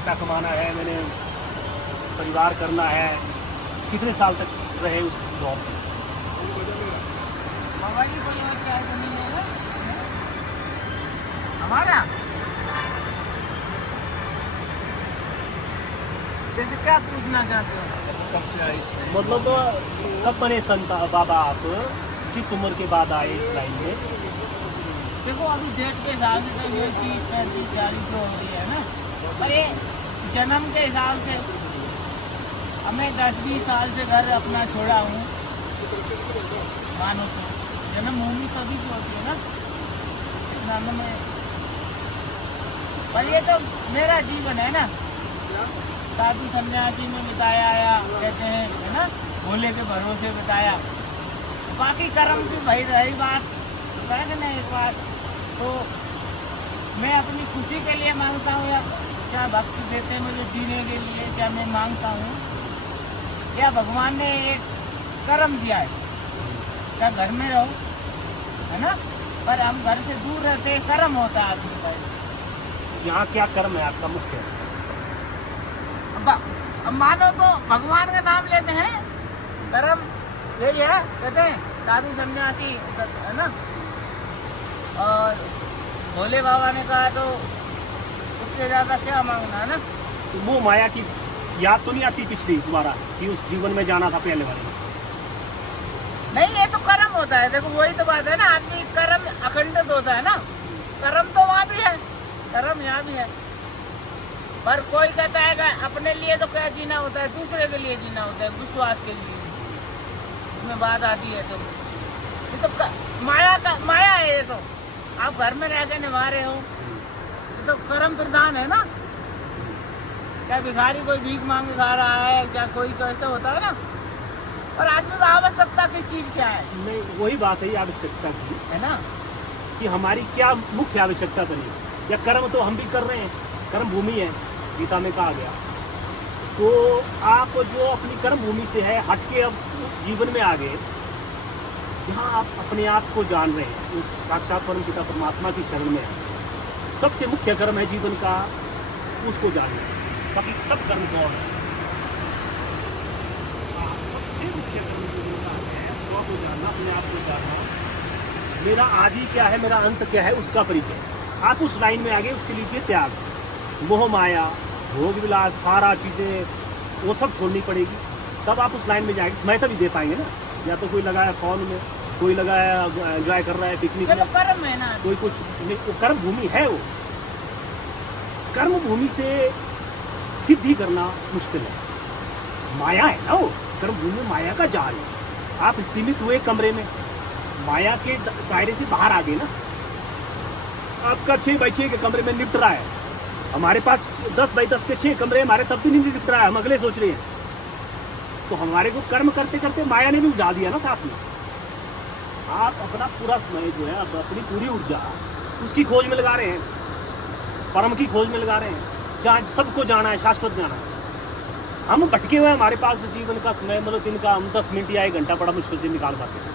पैसा कमाना है, मैंने परिवार करना है। कितने साल तक रहे उस जॉब में? बाबा जी कोई और चाय तो नहीं है ना हमारा? जैसे क्या पूछना चाहते हो? कब से आई? मतलब कब बने संत बाबा आप? किस उम्र के बाद आए इस लाइन में? देखो अभी डेट के हिसाब से तो ये 30, 35, 40 तो हो रही है ना, पर ये जन्म के हिसाब से हमें 10-20 साल से घर अपना छोड़ा हूँ, मानो तो जन्मभूमि सभी की होती है ना इतना में। पर ये तो मेरा जीवन है ना, साधु सन्यासी में बिताया या कहते हैं है ना, भोले के भरोसे बिताया। बाकी कर्म की भाई रही बात, बताया कि नहीं एक बात, तो मैं अपनी खुशी के लिए मांगता हूँ, या चाहे भक्ति देते हैं मुझे जीने के लिए, चाहे मैं मांगता हूँ, या भगवान ने एक कर्म दिया है, क्या घर में रहो है ना, पर हम घर से दूर रहते हैं, कर्म होता है आदमी का। यहाँ क्या कर्म है आपका मुख्य? अब मानो तो भगवान का नाम लेते हैं, कर्म यही है, कहते हैं साधु सन्यासी है ना, और भोले बाबा ने कहा तो उससे ज्यादा क्या मांगना है ना। तो वो माया की याद तो नहीं आती पिछली तुम्हारा कि उस जीवन में जाना था पहले वाले? नहीं, ये तो कर्म होता है। देखो वही तो बात है ना, आदमी कर्म अखंडित होता है ना, कर्म तो वहाँ भी है, कर्म यहाँ भी है। पर कोई कहता है कि अपने लिए तो क्या जीना होता है, दूसरे के लिए जीना होता है, विश्वास के लिए, इसमें बात आती है। तो ये तो माया है, ये तो आप घर में रह के निभा रहे हो, ये तो कर्म प्रधान है ना। क्या भिखारी कोई भीख मांग के खा रहा है, क्या कोई कैसे होता है ना। और आदमी को आवश्यकता की चीज क्या है? नहीं, वही बात है आवश्यकता की, है ना, कि हमारी क्या मुख्य आवश्यकता करिए, या कर्म तो हम भी कर रहे हैं, कर्म भूमि है गीता में कहा गया। तो आप जो अपनी कर्म भूमि से है हटके अब उस जीवन में आ गए जहाँ आप अपने आप को जान रहे हैं, उस साक्षात परम पिता परमात्मा की शरण में है। सबसे मुख्य कर्म है जीवन का उसको जानना, बाकी सब कर्म गौण है। सबसे मुख्य कर्म जीवन का है स्व को जानना, अपने आप को जानना, मेरा आदि क्या है, मेरा अंत क्या है, उसका परिचय। आप उस लाइन में आगे उसके लिए त्याग, मोह माया, भोग विलास, सारा चीज़ें वो सब छोड़नी पड़ेगी, तब आप उस लाइन में जाएंगे। समय तभी दे पाएंगे ना। या तो कोई लगाया फोन में, कोई लगाया एंजॉय कर रहा है पिकनिक में, कर्म है ना, कोई कुछ नहीं, वो कर्म भूमि है। वो कर्म भूमि से सिद्धि करना मुश्किल है, माया है ना वो कर्म भूमि, माया का जाल है। आप सीमित हुए कमरे में, माया के दायरे से बाहर आ गए ना। आपका 6x6 के कमरे में निपट रहा है, हमारे पास 10x10 के 6 कमरे हमारे, तब भी नहीं निपट रहा है, हम अगले सोच रहे हैं। तो हमारे को कर्म करते करते माया ने भी उजा दिया ना साथ में। आप अपना पूरा समय जो है, अपनी पूरी ऊर्जा उसकी खोज में लगा रहे हैं, परम की खोज में लगा रहे हैं, जहाँ सबको जाना है, शाश्वत जाना है। हम भटके हुए हैं, हमारे पास जीवन का समय मतलब दिन का हम 10 मिनट या 1 घंटा बड़ा मुश्किल से निकाल पाते हैं,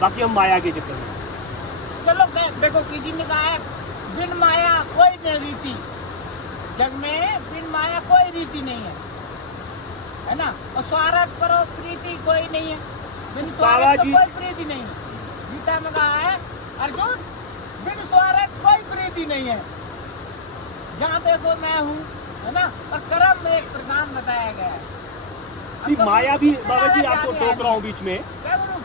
बाकी हम माया के चक्कर में। चलो देखो किसी ने कहा है बिन माया कोई नहीं रीति, जग में बिन माया कोई रीति नहीं है ना। और स्वार्थ करो प्रीति कोई नहीं है, बिन स्वार्थ तो कोई प्रीति नहीं है। गीता में कहा है अर्जुन, बिन स्वार्थ कोई प्रीति नहीं है, जहाँ देखो मैं हूँ, है ना। और कर्म में एक प्रधान बताया गया है। माया भी बाबा जी, आपको टोक रहा हूँ बीच में, क्या बोलूं?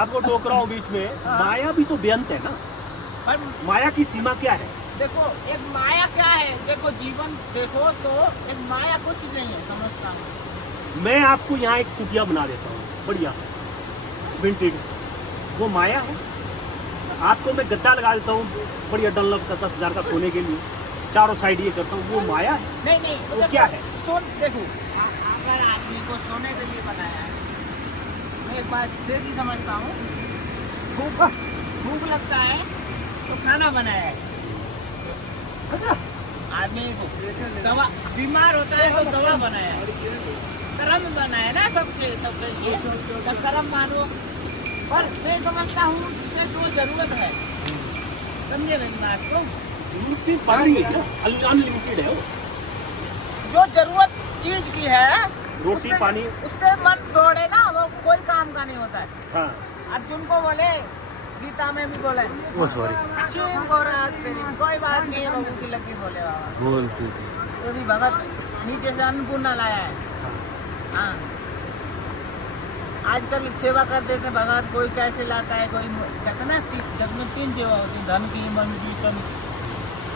आपको टोक रहा हूँ बीच में, माया भी तो बेअंत है ना। माया की सीमा क्या है? देखो एक माया क्या है, देखो जीवन देखो तो एक माया कुछ नहीं है, समझता हूँ मैं आपको यहाँ एक कुटिया बना देता हूँ बढ़िया सीमेंटेड, वो माया है। आपको मैं गद्दा लगा देता हूँ बढ़िया डनलप का 10,000 का सोने के लिए, चारों साइड ये करता हूँ, वो माया है। नहीं वो क्या है? देखो अगर आदमी को सोने के लिए बनाया है, मैं एक बात देसी समझता हूँ, भूख लगता है तो खाना बनाया है, आदमी को दवा बीमार होता है तो दवा बनाया है, कर्म बनाया ना सबके लिए, तो कर्म मानो। पर मैं समझता हूँ जिसे जो जरूरत है, समझे मेरी बात को, अनलिमिटेड है वो। जो जरूरत चीज की है रोटी उससे- पानी। उससे मन दौड़े ना, वो कोई काम का नहीं होता है। हाँ अर्जुन को बोले, गीता में भी बोले, वो सॉरी शिव को रात तेरी कोई बात नहीं है, बबू की लगी बोले बाबा। बोलती थी। तो भी भगत नीचे से अन्नपूर्णा लाया है। हाँ, आजकल सेवा कर देते भगत, कोई कैसे लाता है, कोई कहते ना जग में 3 सेवा होती है, धन की, मन की, तन की।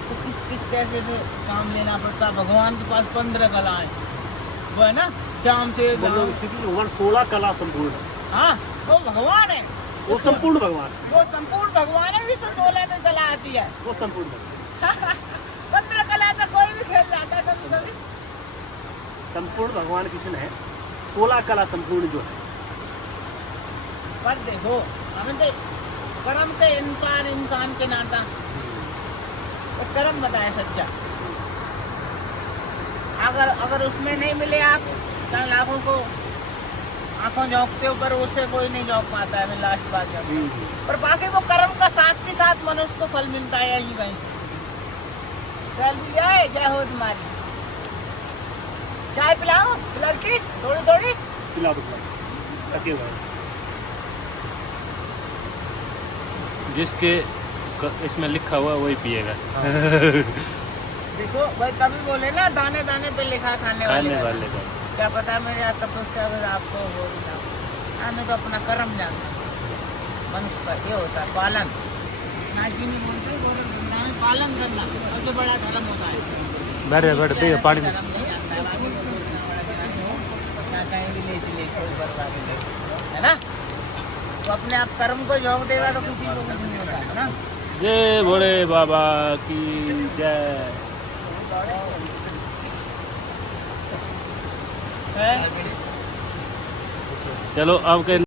तो किस किस कैसे से काम लेना पड़ता। भगवान के पास 15 कलाएं, वो है ना, शाम से बोलो श्री कृष्ण भगवान 16 कला संपूर्ण है। हाँ, वो भगवान है, वो संपूर्ण भगवान, वो संपूर्ण भगवान है। भी 16 में कला आती है। वो संपूर्ण भगवान। 15 कला तो कोई भी खेल जाता है कभी कभी। संपूर्ण भगवान कृष्ण है, 16 कला संपूर्ण जो है। पर देखो, हमें तो कर्म के इंसान के नाता तो कर्म बताया सच्चा। अगर उसमें नहीं मिले आप, चाहे लाखों को आंखों झोंकते हो, पर उससे कोई नहीं झोंक पाता है। मैं लास्ट बात है, पर बाकी वो कर्म का साथ के साथ मनुष्य को फल मिलता है यहीं कहीं। चल जाए, जय हो तुम्हारी। चाय पिलाओ लड़की, थोड़ी थोड़ी। चिल्ला बुला रखे हुए हैं। जिसके इसमें लिखा हुआ वही पिएगा। देखो भाई, कभी बोले ना दाने दाने पे लिखा खाने खाने वाले वाले का। क्या पता मेरे यहाँ तपस्या अगर आपको हो भी ना, हमें तो अपना कर्म जानना। मनुष्य का ये होता है पालन। नाजी में बोलते हैं गौरव धंधा में पालन करना सबसे बड़ा धर्म होता है। बैठे इससे पानी में। धर्म नहीं आता है, बाकी कोई दूसरा बड़ा धर्म हो, ना कहीं भी ले इसलिए कोई बर्बादी नहीं है ना। तो अपने आप कर्म को झोंक देगा तो किसी को कुछ नहीं होता है ना। जय भोले बाबा की जय। है? चलो अब के